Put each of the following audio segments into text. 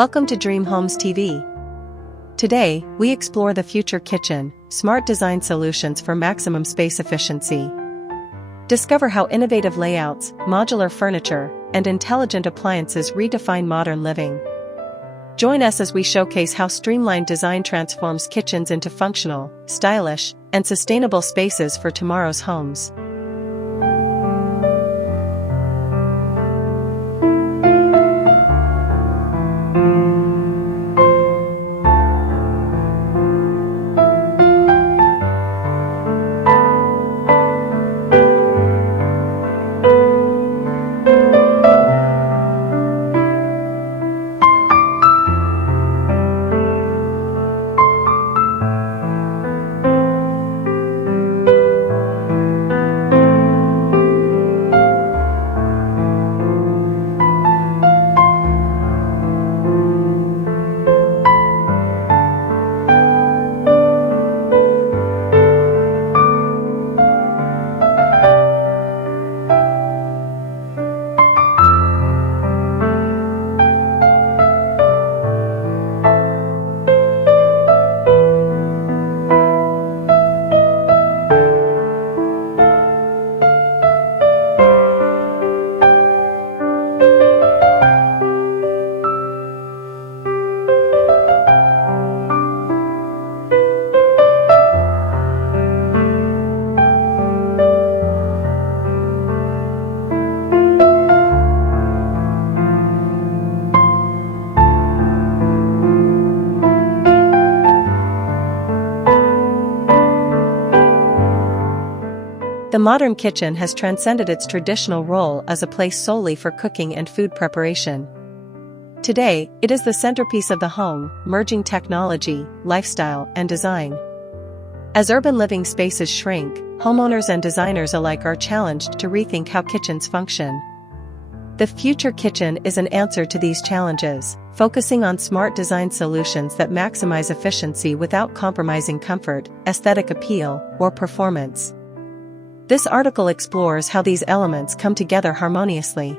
Welcome to Dream Homes TV. Today, we explore the future kitchen, smart design solutions for maximum space efficiency. Discover how innovative layouts, modular furniture, and intelligent appliances redefine modern living. Join us as we showcase how streamlined design transforms kitchens into functional, stylish, and sustainable spaces for tomorrow's homes. The modern kitchen has transcended its traditional role as a place solely for cooking and food preparation. Today, it is the centerpiece of the home, merging technology, lifestyle, and design. As urban living spaces shrink, homeowners and designers alike are challenged to rethink how kitchens function. The future kitchen is an answer to these challenges, focusing on smart design solutions that maximize efficiency without compromising comfort, aesthetic appeal, or performance. This article explores how these elements come together harmoniously.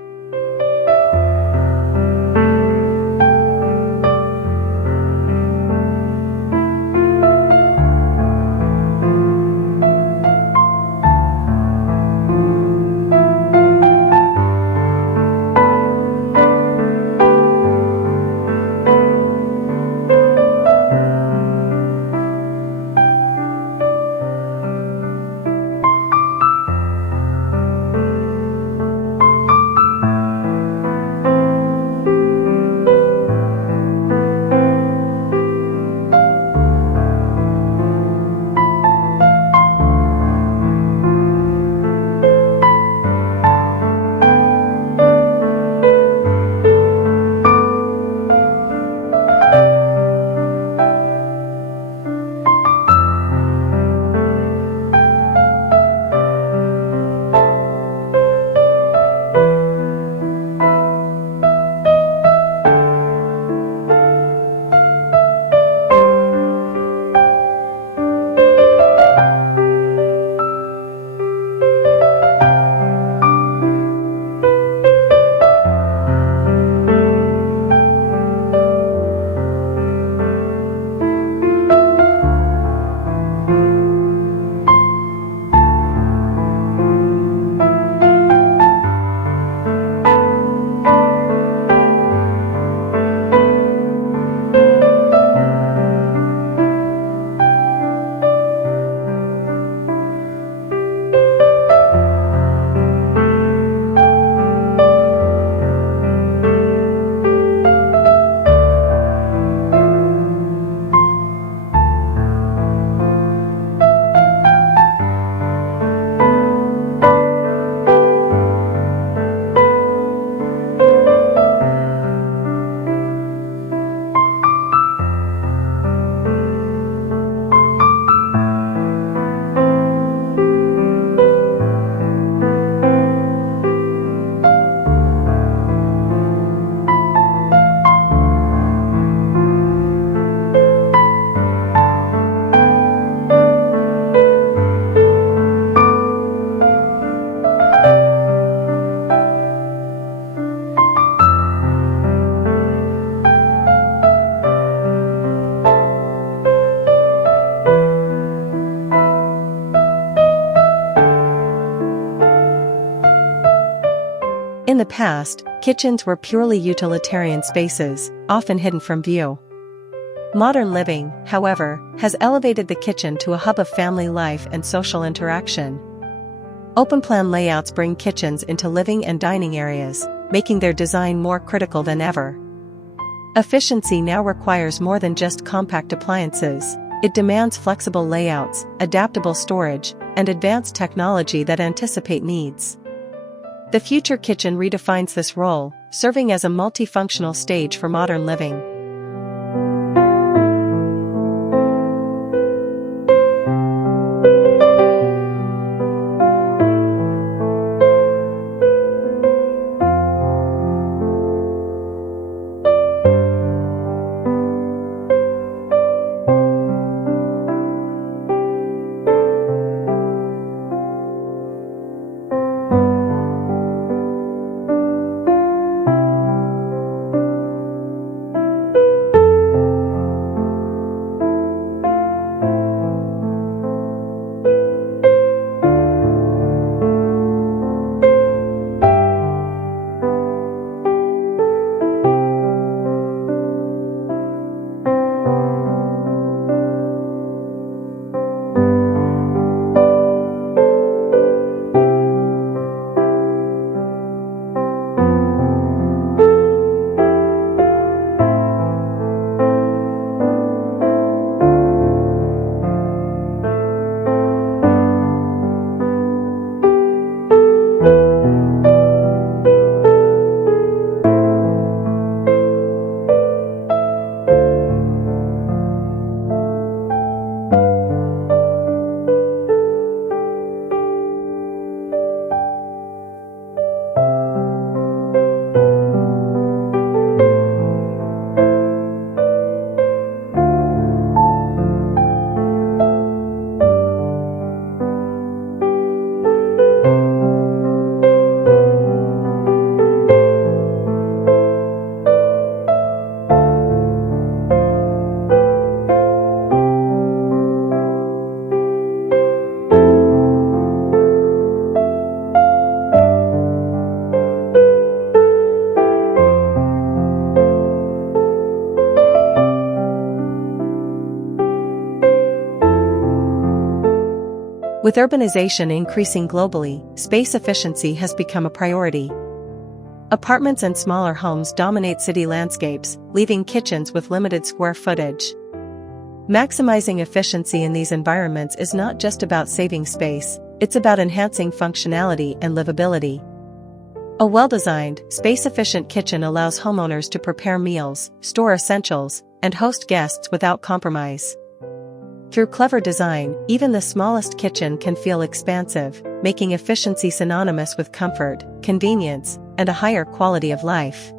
the past, kitchens were purely utilitarian spaces, often hidden from view. Modern living, however, has elevated the kitchen to a hub of family life and social interaction. Open-plan layouts bring kitchens into living and dining areas, making their design more critical than ever. Efficiency now requires more than just compact appliances. It demands flexible layouts, adaptable storage, and advanced technology that anticipate needs. The future kitchen redefines this role, serving as a multifunctional stage for modern living. With urbanization increasing globally, space efficiency has become a priority. Apartments and smaller homes dominate city landscapes, leaving kitchens with limited square footage. Maximizing efficiency in these environments is not just about saving space, it's about enhancing functionality and livability. A well-designed, space-efficient kitchen allows homeowners to prepare meals, store essentials, and host guests without compromise. Through clever design, even the smallest kitchen can feel expansive, making efficiency synonymous with comfort, convenience, and a higher quality of life.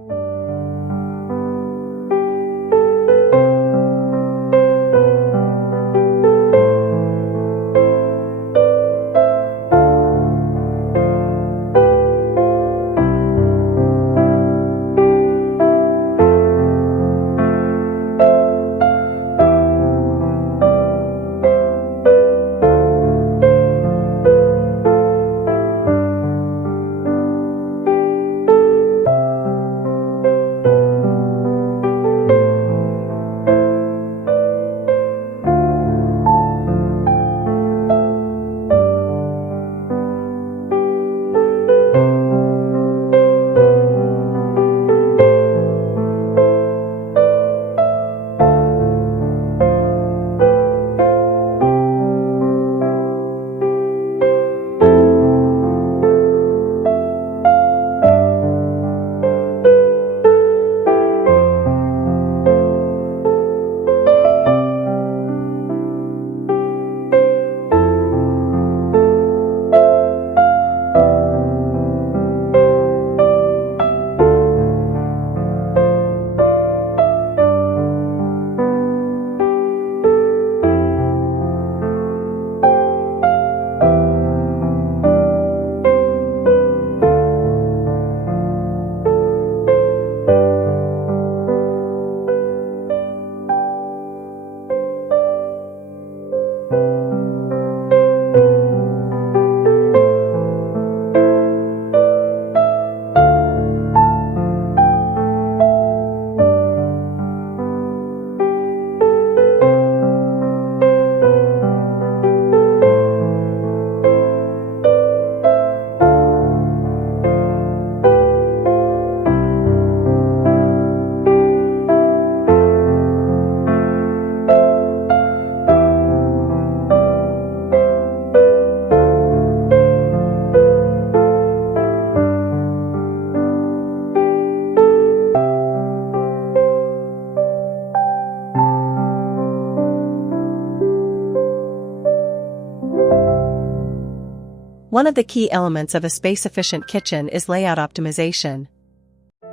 One of the key elements of a space-efficient kitchen is layout optimization.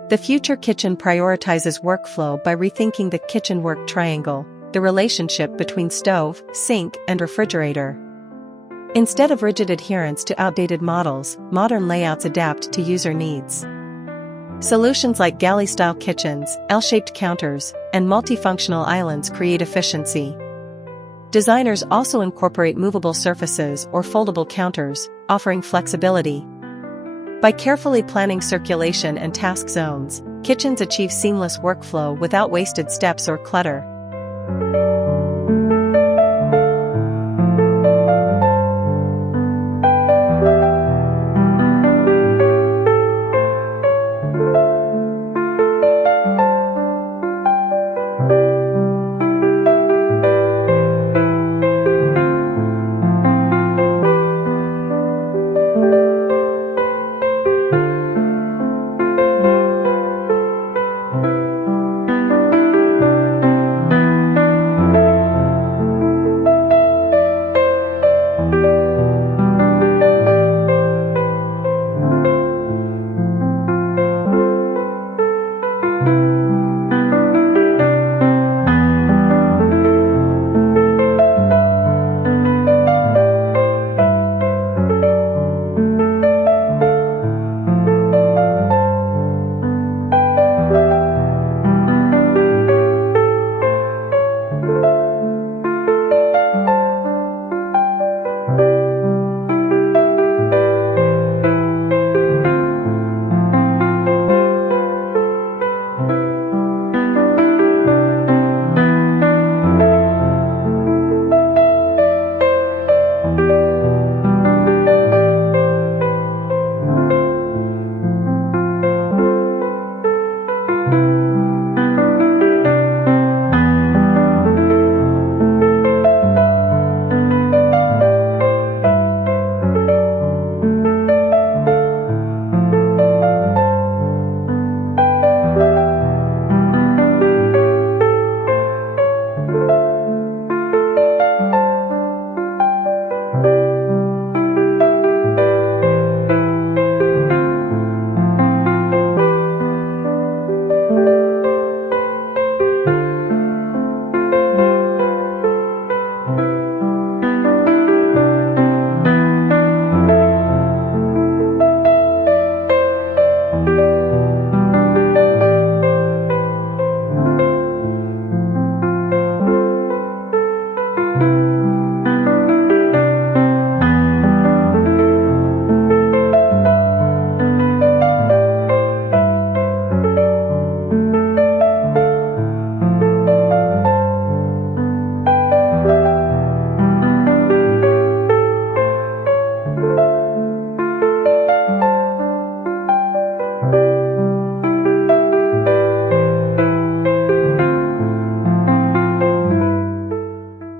The future kitchen prioritizes workflow by rethinking the kitchen work triangle, the relationship between stove, sink, and refrigerator. Instead of rigid adherence to outdated models, modern layouts adapt to user needs. Solutions like galley-style kitchens, L-shaped counters, and multifunctional islands create efficiency. Designers also incorporate movable surfaces or foldable counters, offering flexibility. By carefully planning circulation and task zones, kitchens achieve seamless workflow without wasted steps or clutter.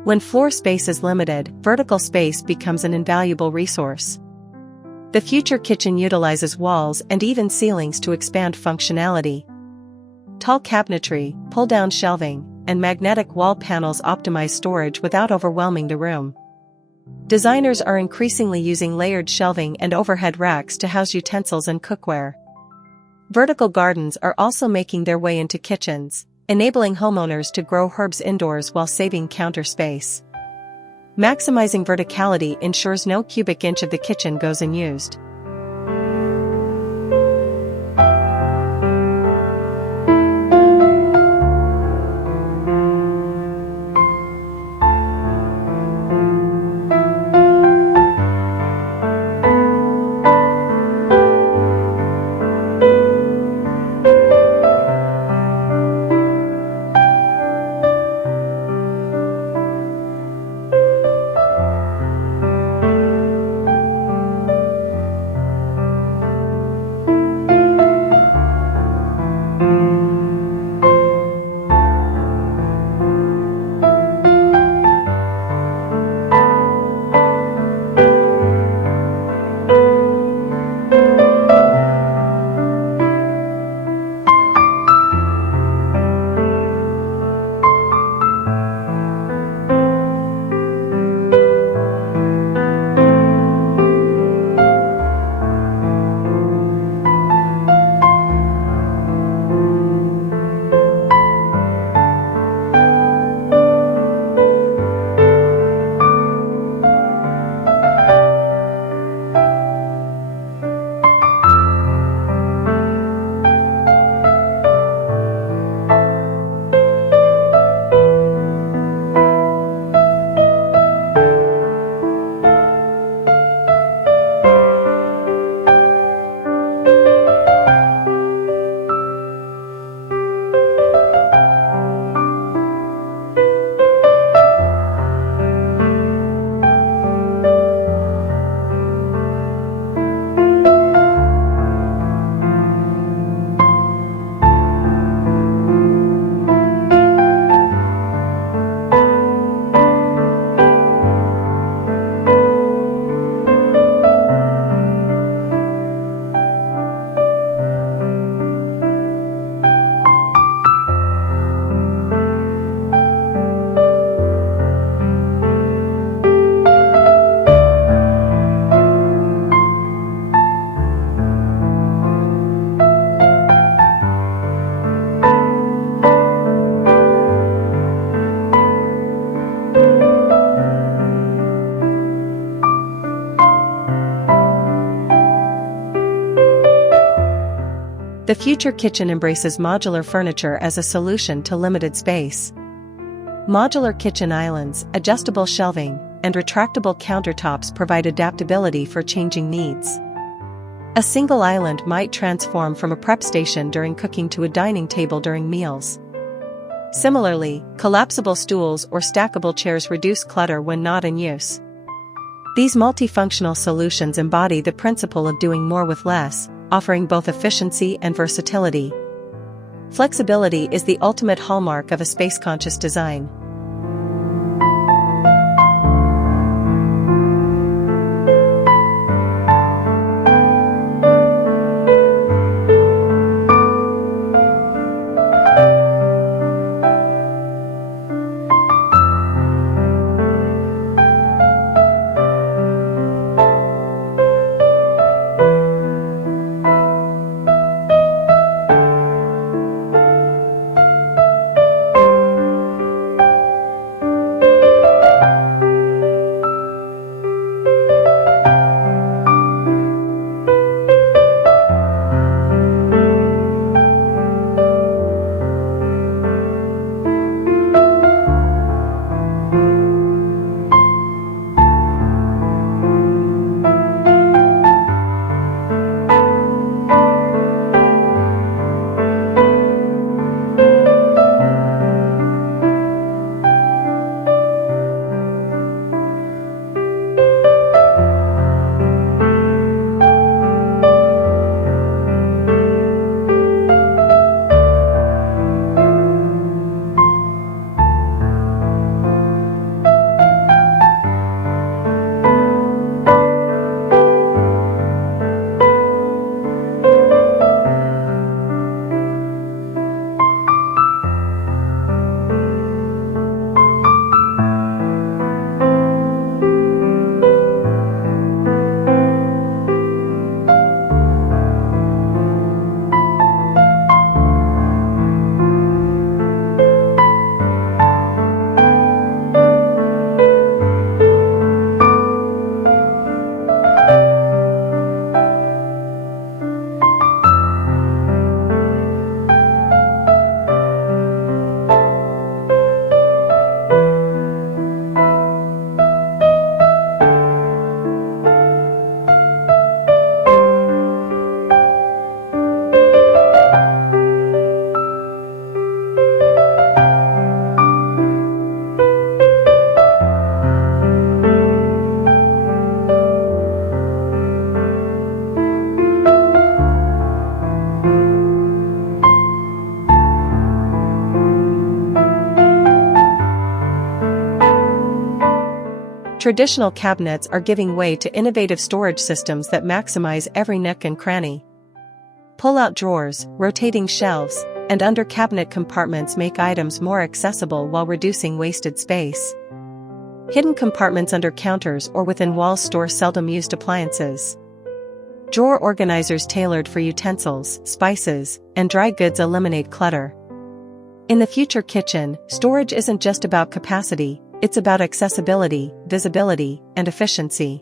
When floor space is limited, vertical space becomes an invaluable resource. The future kitchen utilizes walls and even ceilings to expand functionality. Tall cabinetry, pull-down shelving, and magnetic wall panels optimize storage without overwhelming the room. Designers are increasingly using layered shelving and overhead racks to house utensils and cookware. Vertical gardens are also making their way into kitchens, enabling homeowners to grow herbs indoors while saving counter space. Maximizing verticality ensures no cubic inch of the kitchen goes unused. The future kitchen embraces modular furniture as a solution to limited space. Modular kitchen islands, adjustable shelving, and retractable countertops provide adaptability for changing needs. A single island might transform from a prep station during cooking to a dining table during meals. Similarly, collapsible stools or stackable chairs reduce clutter when not in use. These multifunctional solutions embody the principle of doing more with less, offering both efficiency and versatility. Flexibility is the ultimate hallmark of a space-conscious design. Traditional cabinets are giving way to innovative storage systems that maximize every nook and cranny. Pull-out drawers, rotating shelves, and under-cabinet compartments make items more accessible while reducing wasted space. Hidden compartments under counters or within walls store seldom-used appliances. Drawer organizers tailored for utensils, spices, and dry goods eliminate clutter. In the future kitchen, storage isn't just about capacity, it's about accessibility, visibility, and efficiency.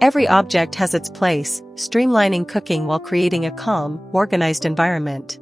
Every object has its place, streamlining cooking while creating a calm, organized environment.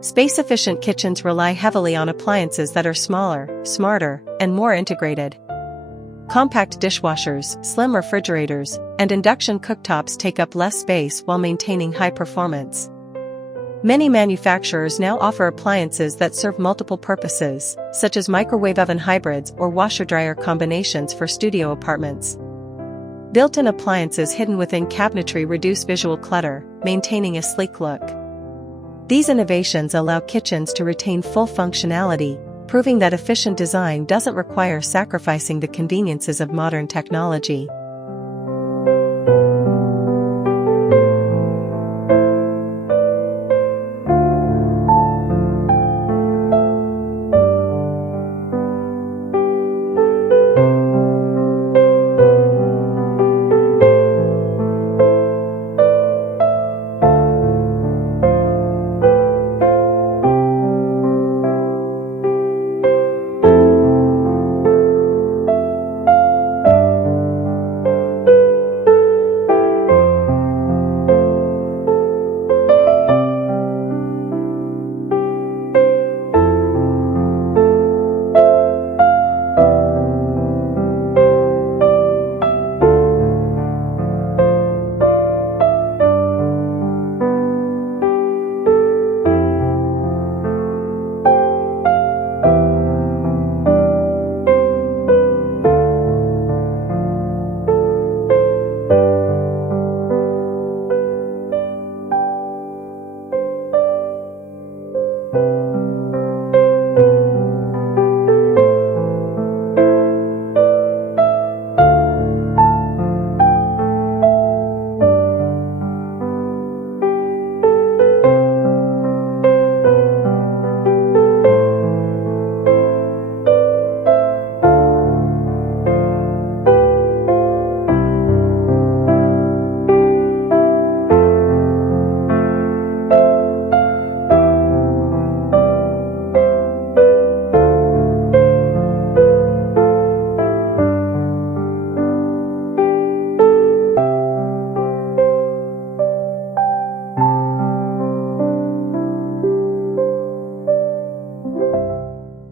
Space-efficient kitchens rely heavily on appliances that are smaller, smarter, and more integrated. Compact dishwashers, slim refrigerators, and induction cooktops take up less space while maintaining high performance. Many manufacturers now offer appliances that serve multiple purposes, such as microwave oven hybrids or washer-dryer combinations for studio apartments. Built-in appliances hidden within cabinetry reduce visual clutter, maintaining a sleek look. These innovations allow kitchens to retain full functionality, proving that efficient design doesn't require sacrificing the conveniences of modern technology.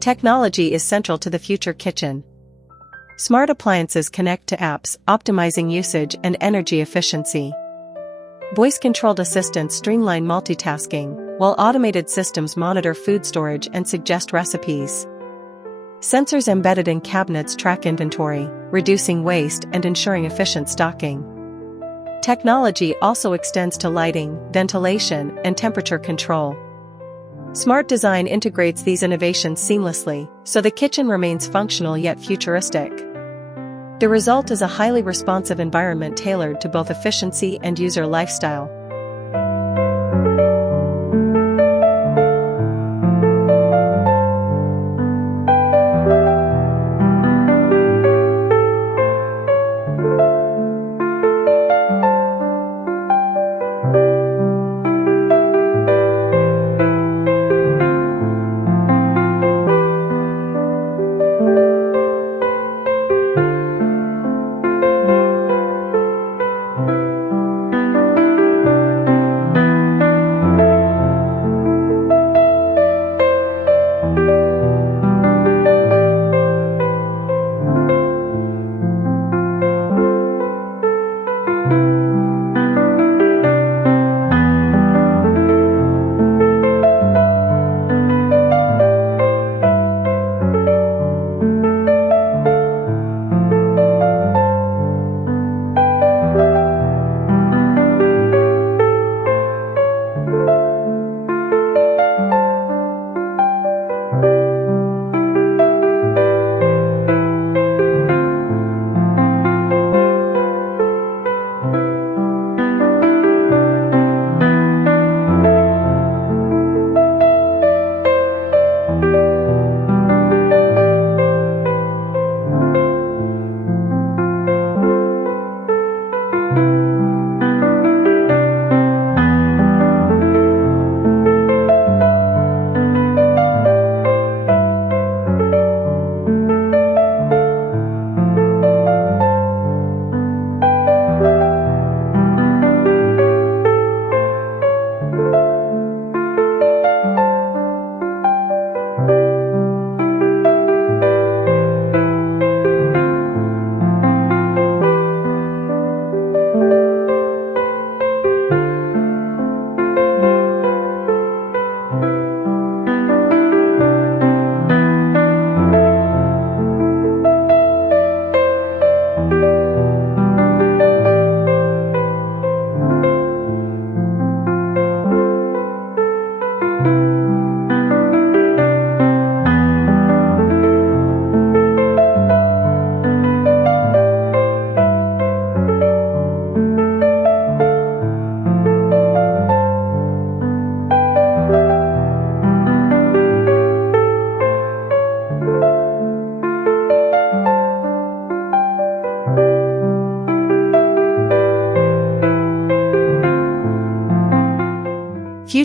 Technology is central to the future kitchen. Smart appliances connect to apps, optimizing usage and energy efficiency. Voice-controlled assistants streamline multitasking, while automated systems monitor food storage and suggest recipes. Sensors embedded in cabinets track inventory, reducing waste and ensuring efficient stocking. Technology also extends to lighting, ventilation, and temperature control. Smart design integrates these innovations seamlessly, so the kitchen remains functional yet futuristic. The result is a highly responsive environment tailored to both efficiency and user lifestyle.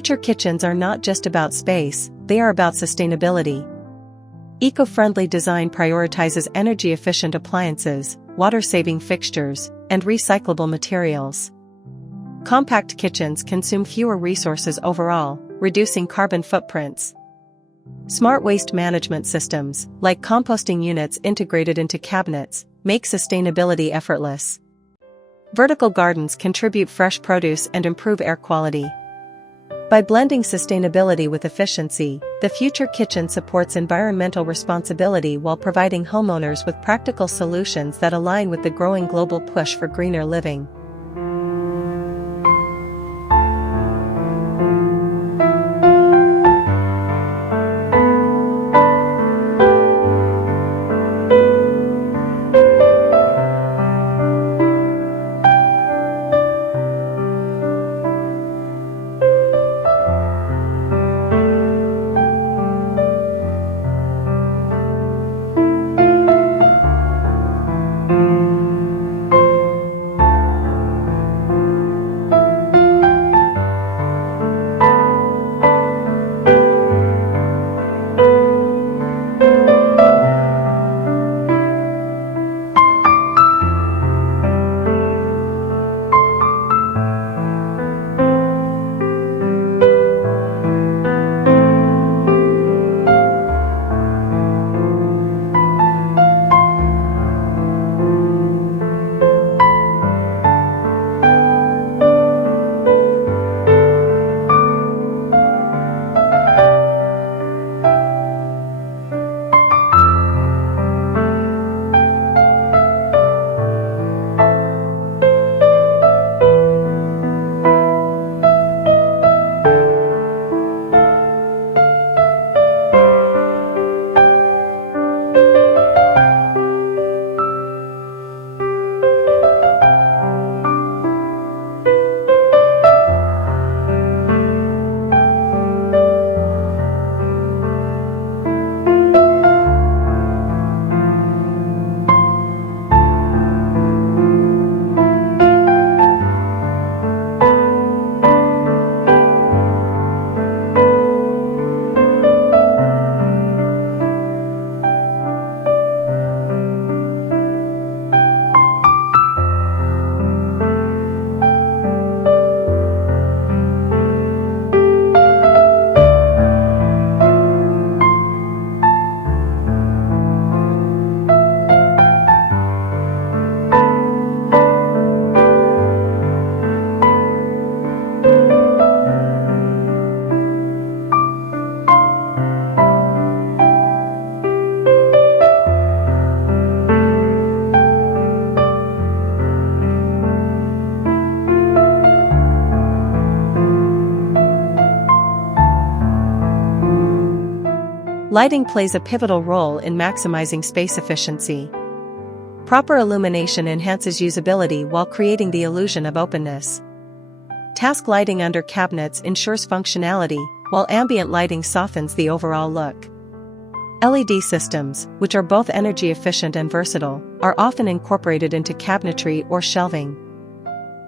Future kitchens are not just about space, they are about sustainability. Eco-friendly design prioritizes energy-efficient appliances, water-saving fixtures, and recyclable materials. Compact kitchens consume fewer resources overall, reducing carbon footprints. Smart waste management systems, like composting units integrated into cabinets, make sustainability effortless. Vertical gardens contribute fresh produce and improve air quality. By blending sustainability with efficiency, the future kitchen supports environmental responsibility while providing homeowners with practical solutions that align with the growing global push for greener living. Lighting plays a pivotal role in maximizing space efficiency. Proper illumination enhances usability while creating the illusion of openness. Task lighting under cabinets ensures functionality, while ambient lighting softens the overall look. LED systems, which are both energy efficient and versatile, are often incorporated into cabinetry or shelving.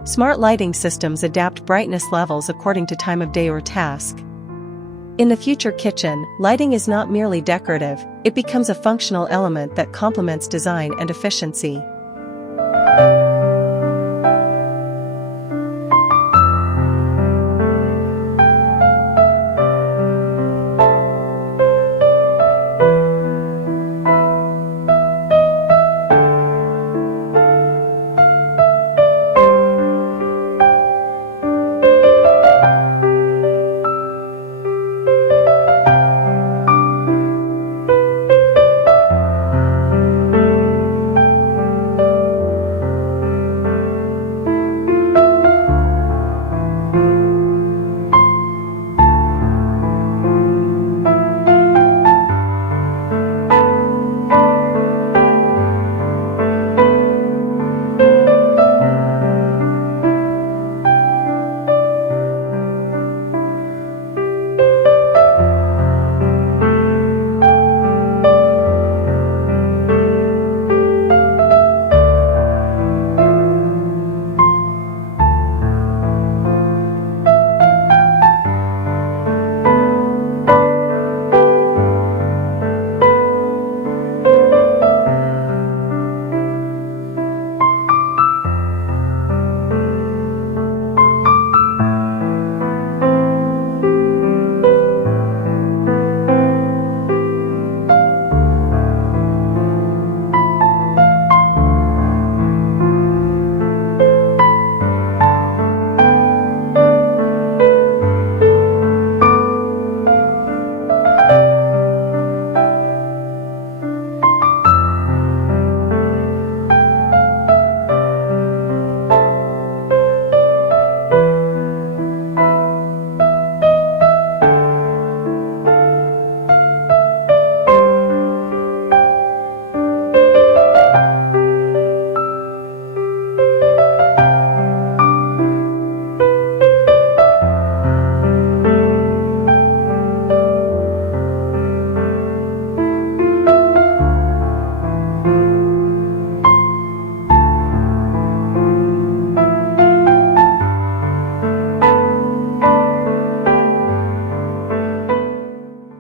Smart lighting systems adapt brightness levels according to time of day or task. In the future kitchen, lighting is not merely decorative, it becomes a functional element that complements design and efficiency.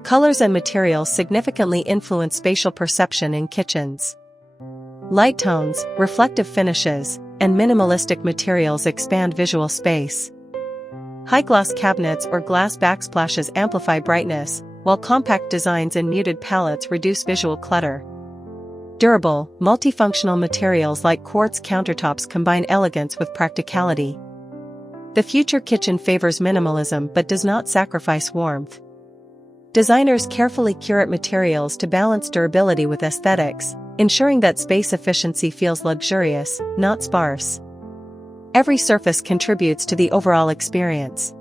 Colors and materials significantly influence spatial perception in kitchens. Light tones, reflective finishes, and minimalistic materials expand visual space. High-gloss cabinets or glass backsplashes amplify brightness, while compact designs and muted palettes reduce visual clutter. Durable, multifunctional materials like quartz countertops combine elegance with practicality. The future kitchen favors minimalism but does not sacrifice warmth. Designers carefully curate materials to balance durability with aesthetics, ensuring that space efficiency feels luxurious, not sparse. Every surface contributes to the overall experience.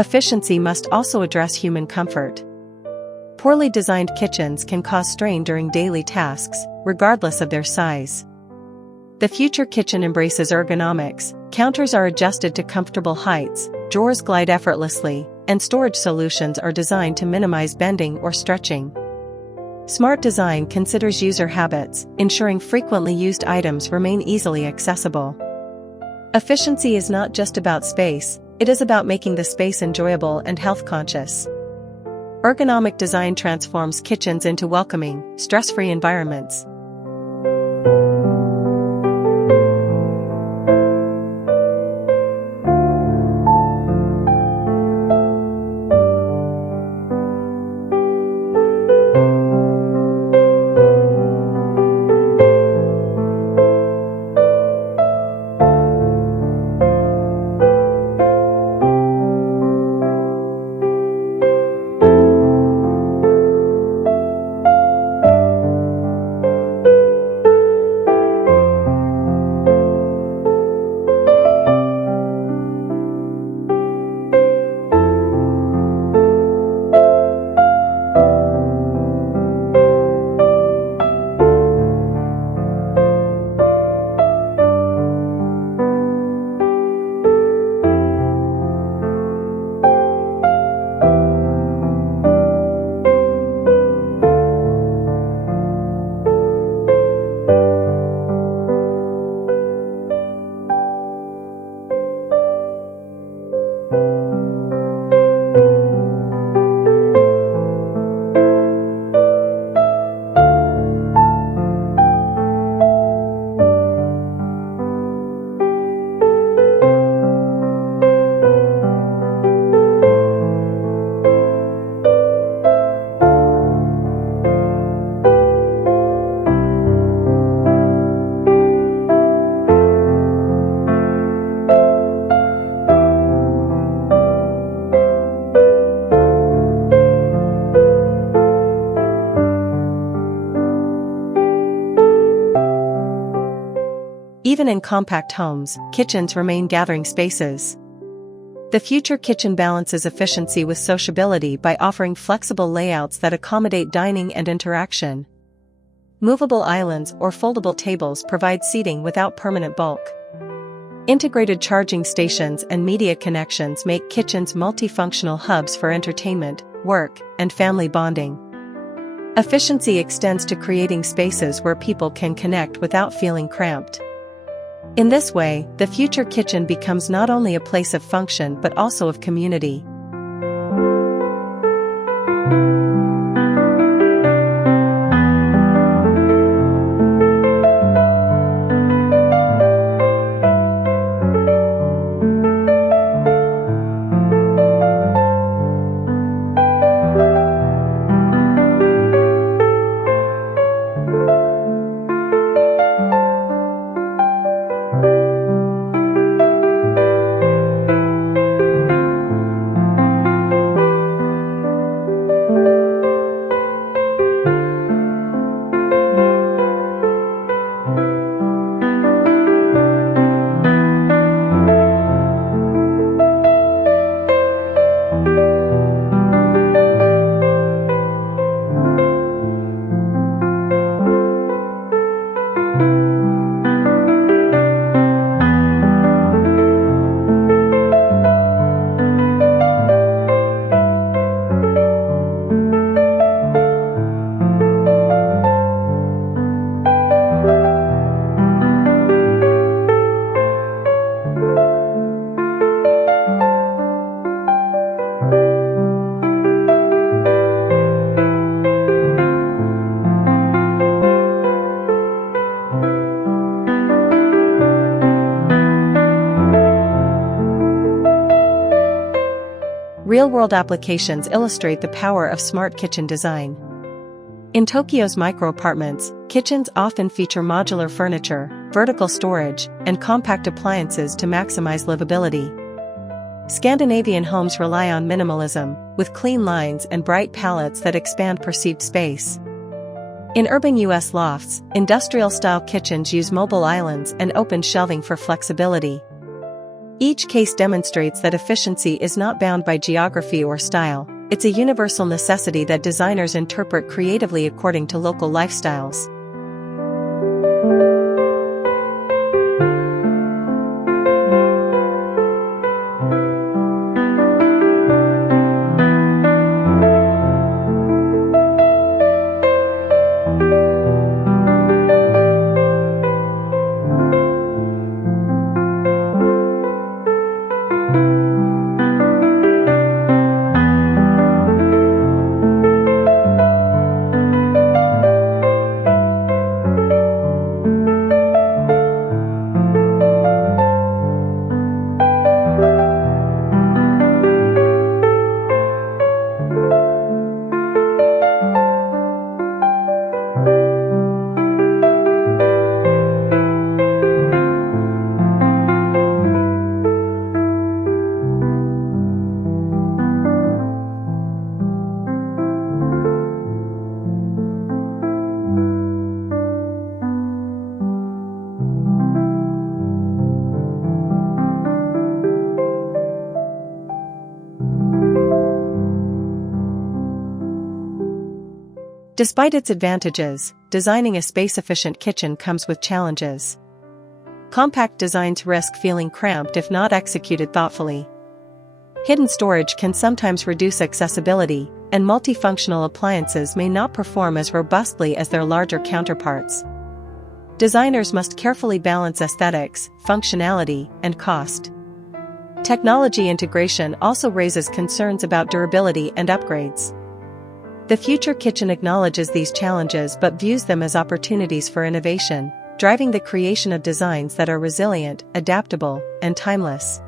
Efficiency must also address human comfort. Poorly designed kitchens can cause strain during daily tasks, regardless of their size. The future kitchen embraces ergonomics, counters are adjusted to comfortable heights, drawers glide effortlessly, and storage solutions are designed to minimize bending or stretching. Smart design considers user habits, ensuring frequently used items remain easily accessible. Efficiency is not just about space, it is about making the space enjoyable and health-conscious. Ergonomic design transforms kitchens into welcoming, stress-free environments. Even in compact homes, kitchens remain gathering spaces. The future kitchen balances efficiency with sociability by offering flexible layouts that accommodate dining and interaction. Movable islands or foldable tables provide seating without permanent bulk. Integrated charging stations and media connections make kitchens multifunctional hubs for entertainment, work, and family bonding. Efficiency extends to creating spaces where people can connect without feeling cramped. In this way, the future kitchen becomes not only a place of function but also of community. Real-world applications illustrate the power of smart kitchen design. In Tokyo's micro-apartments, kitchens often feature modular furniture, vertical storage, and compact appliances to maximize livability. Scandinavian homes rely on minimalism, with clean lines and bright palettes that expand perceived space. In urban U.S. lofts, industrial-style kitchens use mobile islands and open shelving for flexibility. Each case demonstrates that efficiency is not bound by geography or style, it's a universal necessity that designers interpret creatively according to local lifestyles. Despite its advantages, designing a space-efficient kitchen comes with challenges. Compact designs risk feeling cramped if not executed thoughtfully. Hidden storage can sometimes reduce accessibility, and multifunctional appliances may not perform as robustly as their larger counterparts. Designers must carefully balance aesthetics, functionality, and cost. Technology integration also raises concerns about durability and upgrades. The future kitchen acknowledges these challenges but views them as opportunities for innovation, driving the creation of designs that are resilient, adaptable, and timeless.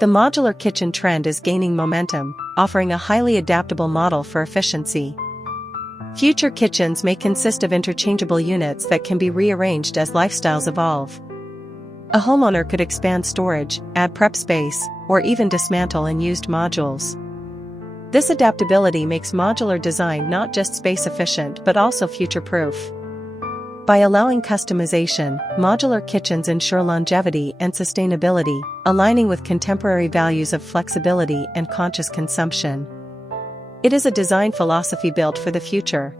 The modular kitchen trend is gaining momentum, offering a highly adaptable model for efficiency. Future kitchens may consist of interchangeable units that can be rearranged as lifestyles evolve. A homeowner could expand storage, add prep space, or even dismantle unused modules. This adaptability makes modular design not just space-efficient but also future-proof. By allowing customization, modular kitchens ensure longevity and sustainability, aligning with contemporary values of flexibility and conscious consumption. It is a design philosophy built for the future.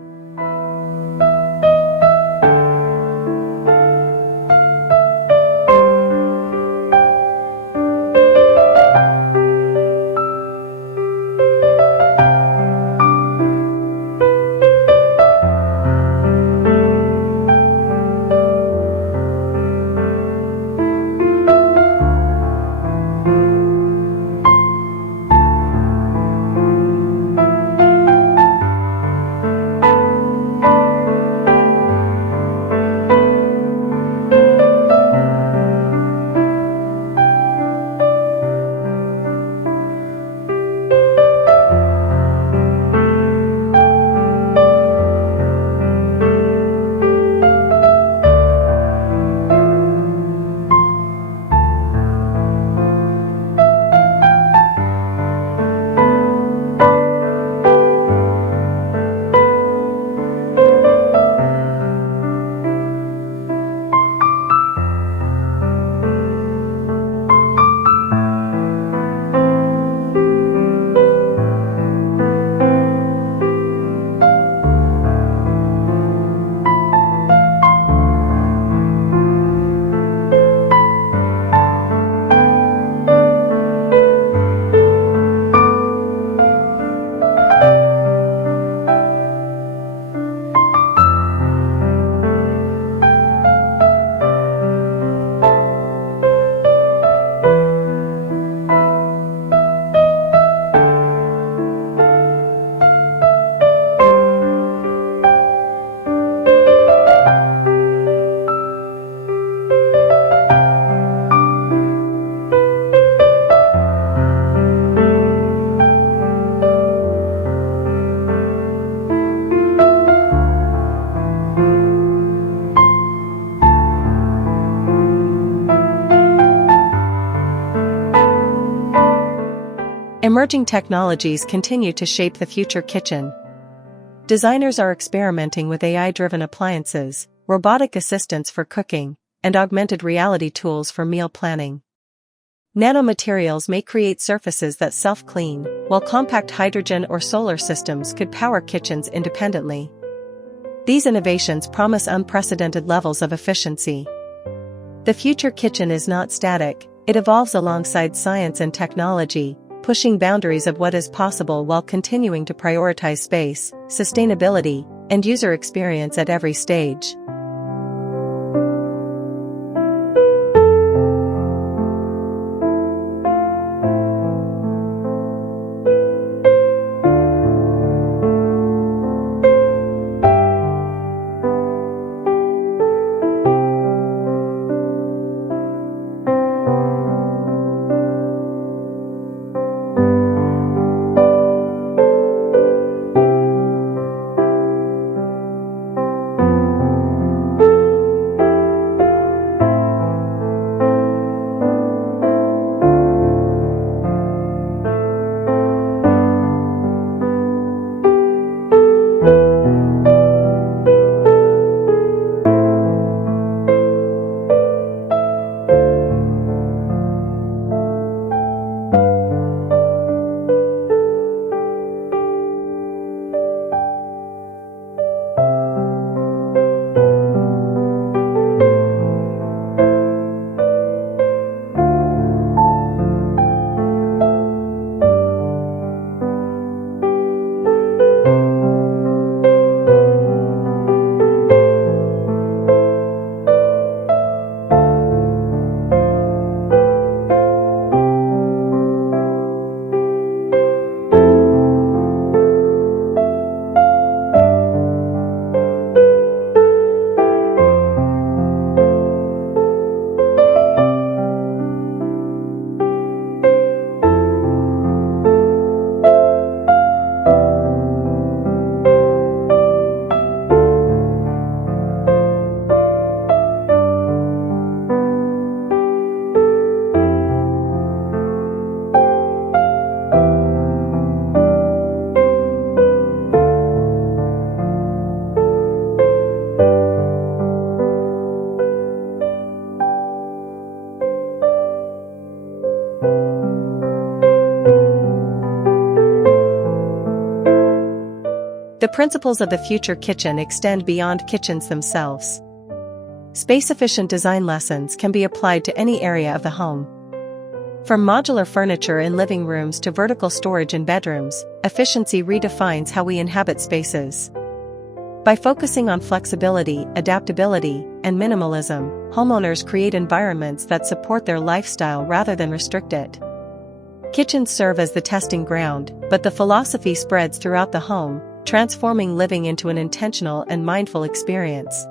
Emerging technologies continue to shape the future kitchen. Designers are experimenting with AI-driven appliances, robotic assistants for cooking, and augmented reality tools for meal planning. Nanomaterials may create surfaces that self-clean, while compact hydrogen or solar systems could power kitchens independently. These innovations promise unprecedented levels of efficiency. The future kitchen is not static, it evolves alongside science and technology, pushing boundaries of what is possible while continuing to prioritize space, sustainability, and user experience at every stage. The principles of the future kitchen extend beyond kitchens themselves. Space-efficient design lessons can be applied to any area of the home. From modular furniture in living rooms to vertical storage in bedrooms, efficiency redefines how we inhabit spaces. By focusing on flexibility, adaptability, and minimalism, homeowners create environments that support their lifestyle rather than restrict it. Kitchens serve as the testing ground, but the philosophy spreads throughout the home, transforming living into an intentional and mindful experience.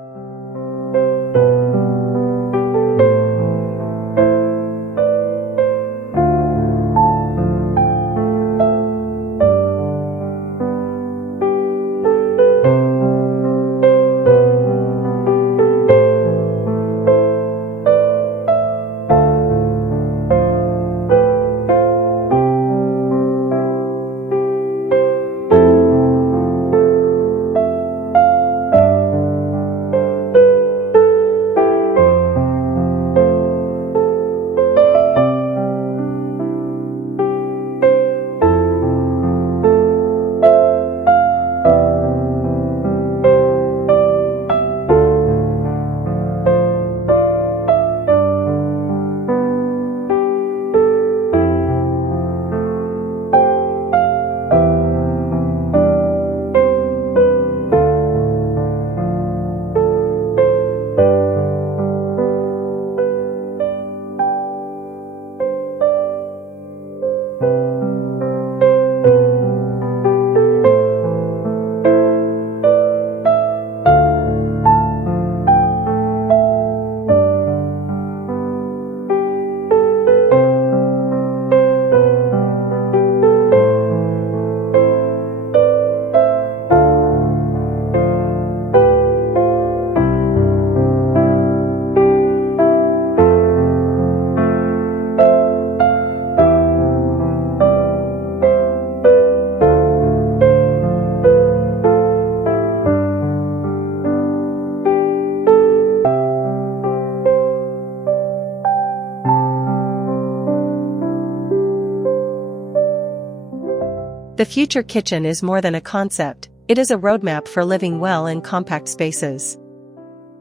The future kitchen is more than a concept, it is a roadmap for living well in compact spaces.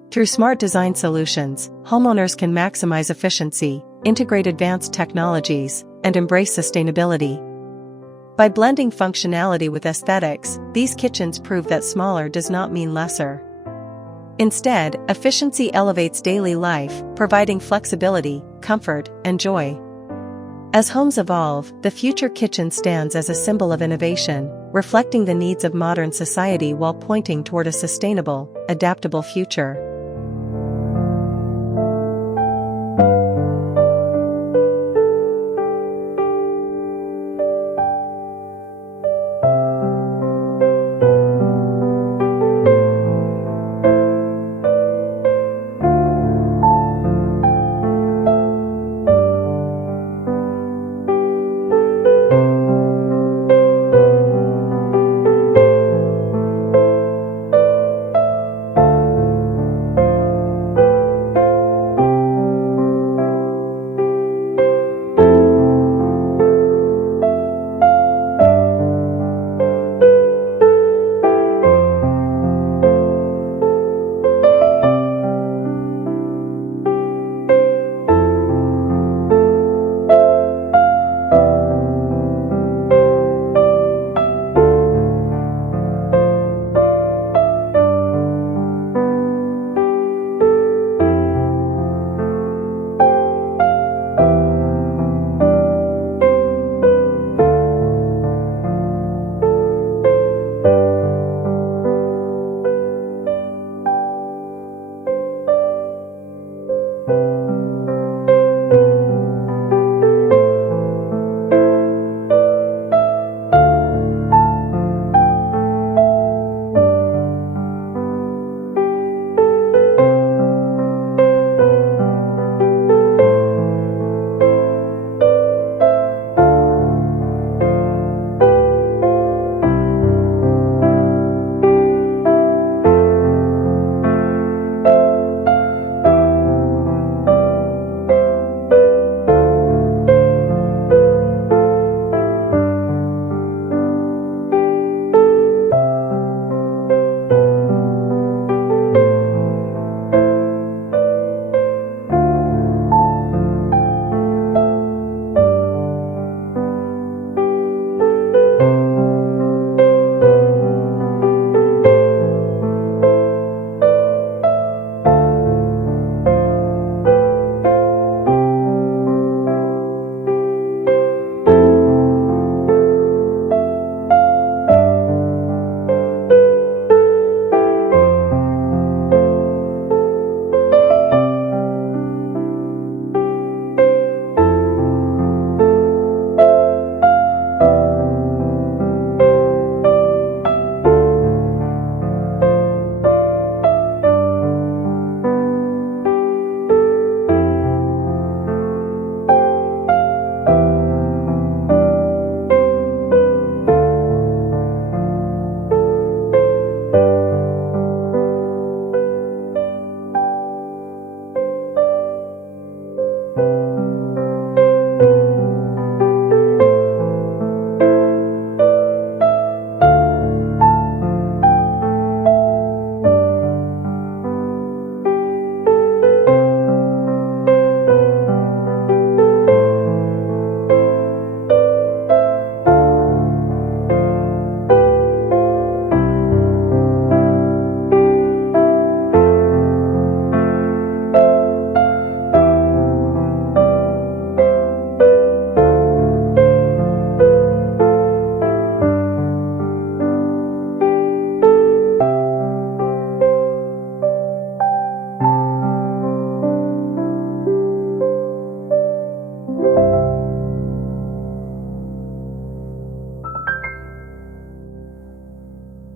Through smart design solutions, homeowners can maximize efficiency, integrate advanced technologies, and embrace sustainability. By blending functionality with aesthetics, these kitchens prove that smaller does not mean lesser. Instead, efficiency elevates daily life, providing flexibility, comfort, and joy. As homes evolve, the future kitchen stands as a symbol of innovation, reflecting the needs of modern society while pointing toward a sustainable, adaptable future.